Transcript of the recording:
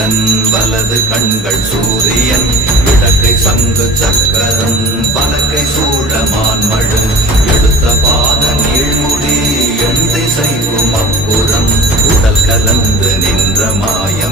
சந்திரன் வலது கண்கள் சூரியன் இடக்கை சங்கு சக்கரம் பலக்கை சூழமான்மழு எடுத்த பாத நீழ்முடி எண் திசைக்கும் அப்புறம் உடல் கலந்து நின்ற மாயம்